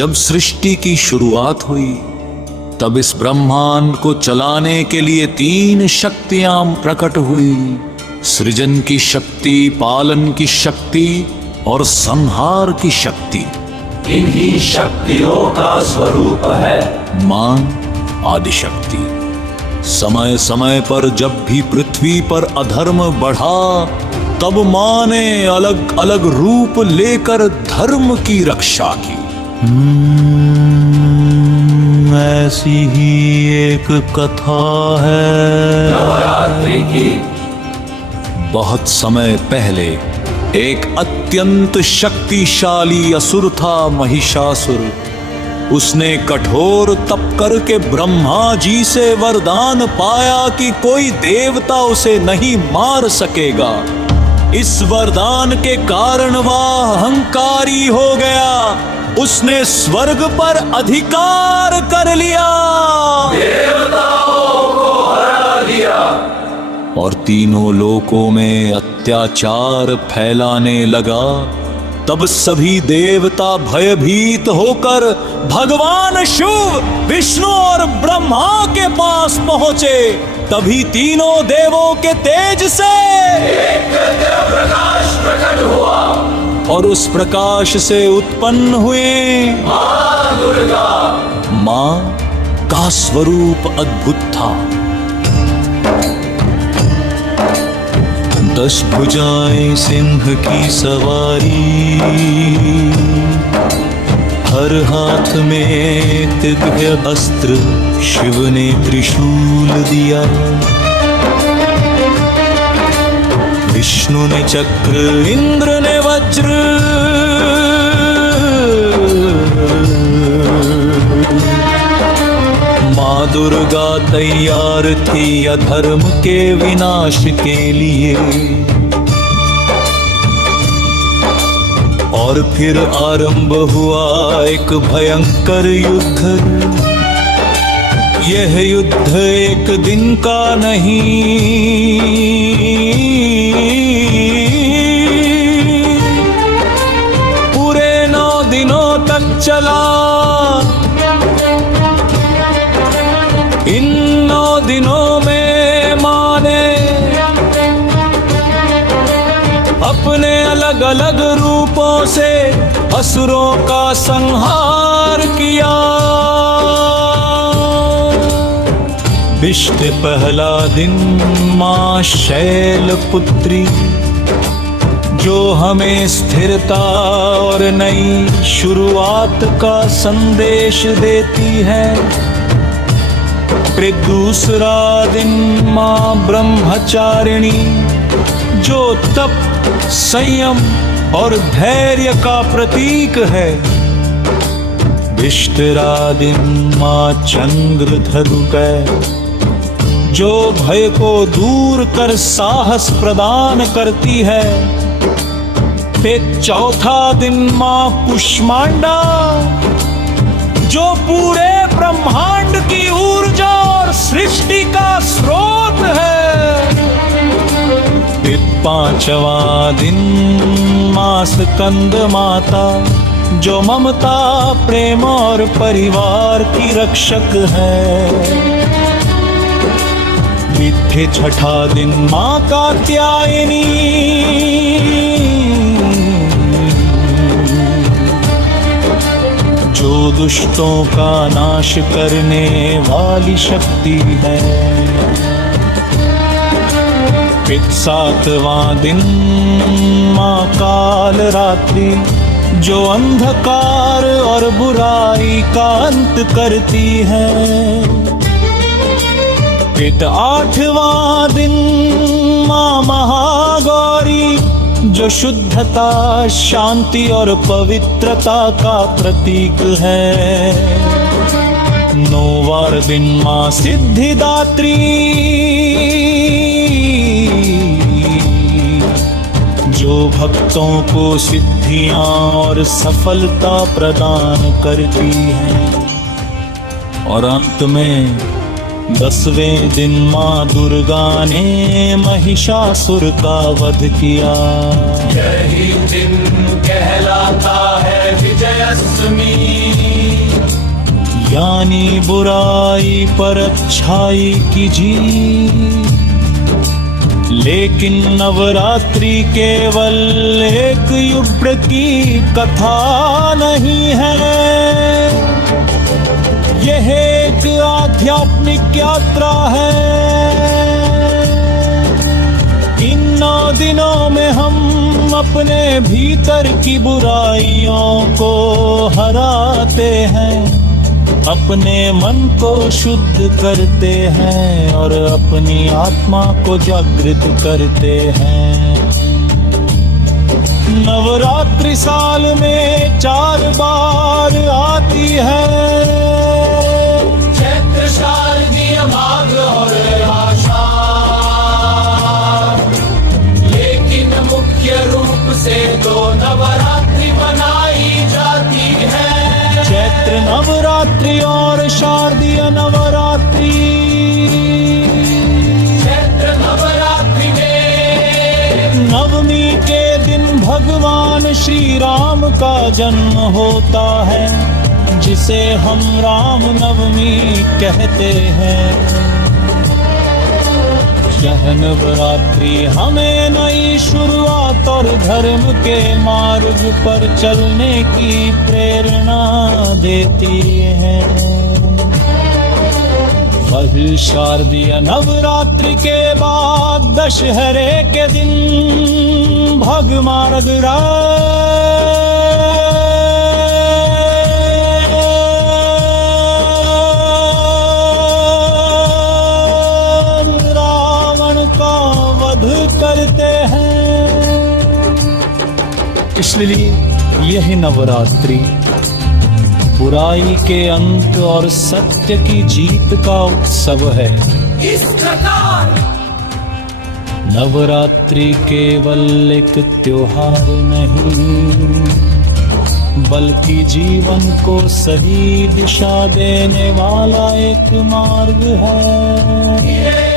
जब सृष्टि की शुरुआत हुई तब इस ब्रह्मांड को चलाने के लिए 3 शक्तियां प्रकट हुई। सृजन की शक्ति, पालन की शक्ति और संहार की शक्ति। इन्हीं शक्तियों का स्वरूप है मां आदिशक्ति। समय समय पर जब भी पृथ्वी पर अधर्म बढ़ा तब मां ने अलग अलग रूप लेकर धर्म की रक्षा की। ऐसी ही एक कथा है नवरात्रि की। बहुत समय पहले एक अत्यंत शक्तिशाली असुर था, महिषासुर। उसने कठोर तप करके ब्रह्मा जी से वरदान पाया कि कोई देवता उसे नहीं मार सकेगा। इस वरदान के कारण वह अहंकारी हो गया। उसने स्वर्ग पर अधिकार कर लिया, देवताओं को हरा दिया और तीनों लोकों में अत्याचार फैलाने लगा। तब सभी देवता भयभीत होकर भगवान शिव, विष्णु और ब्रह्मा के पास पहुंचे। तभी तीनों देवों के तेज से एक प्रकाश प्रकट हुआ और उस प्रकाश से उत्पन्न हुए मां दुर्गा। मां का स्वरूप अद्भुत था। 10 भुजाएं सिंह की सवारी, हर हाथ में दिव्य अस्त्र, शिव ने त्रिशूल दिया। विष्णु ने चक्र, इंद्र ने वज्र, मां दुर्गा तैयार थी अधर्म के विनाश के लिए। और फिर आरंभ हुआ एक भयंकर युद्ध। यह युद्ध एक दिन का नहीं, पूरे 9 दिनों तक चला। इन 9 दिनों में मां ने अपने अलग अलग रूपों से असुरों का संहार किया। विष्णु पहला दिन मां शैलपुत्री, जो हमें स्थिरता और नई शुरुआत का संदेश देती है। फिर दूसरा दिन मां ब्रह्मचारिणी, जो तप, संयम और धैर्य का प्रतीक है। तीसरा दिन मां चंद्रधनुष, जो भय को दूर कर साहस प्रदान करती है। फिर चौथा दिन मां कुष्मांडा, जो पूरे ब्रह्मांड की ऊर्जा और सृष्टि का स्रोत है। फिर 5वां दिन मां स्कंद माता, जो ममता, प्रेम और परिवार की रक्षक है। फिर 6ठा दिन मां कात्यायनी, जो दुष्टों का नाश करने वाली शक्ति है। फिर 7वां दिन मां काल रात्रि, जो अंधकार और बुराई का अंत करती है। फिर 8वां दिन मां महागौरी, जो शुद्धता, शांति और पवित्रता का प्रतीक है। 9वां दिन मां सिद्धिदात्री, जो भक्तों को सिद्धियां और सफलता प्रदान करती है। और अंत में 10वें दिन मां दुर्गा ने महिषासुर का वध किया। यही दिन कहलाता है विजयदशमी। ज्ञानी बुराई पर अच्छाई की जीत। लेकिन नवरात्रि केवल एक युग की कथा नहीं है, यह एक आध्यात्मिक यात्रा है। इन 9 दिनों में हम अपने भीतर की बुराइयों को हराते हैं, अपने मन को शुद्ध करते हैं और अपनी आत्मा को जागृत करते हैं। नवरात्रि साल में 4 बार आती है, चैत्र शारदीय माघ और आषाढ़। लेकिन मुख्य रूप से 2 नवरात्रि बनाई जाती है, चैत्र नवरात्रि और शारदीय नवरात्रि। चैत्र नवरात्रि में नवमी के दिन भगवान श्री राम का जन्म होता है, जिसे हम राम नवमी कहते हैं। यह नवरात्रि हमें नई शुरुआत और धर्म के मार्ग पर चलने की प्रेरणा देती है। वही शारदीय नवरात्रि के बाद दशहरे के दिन भगवान करते हैं। इसलिए यह नवरात्रि बुराई के अंत और सत्य की जीत का उत्सव है। इस प्रकार नवरात्रि केवल एक त्योहार नहीं, बल्कि जीवन को सही दिशा देने वाला एक मार्ग है।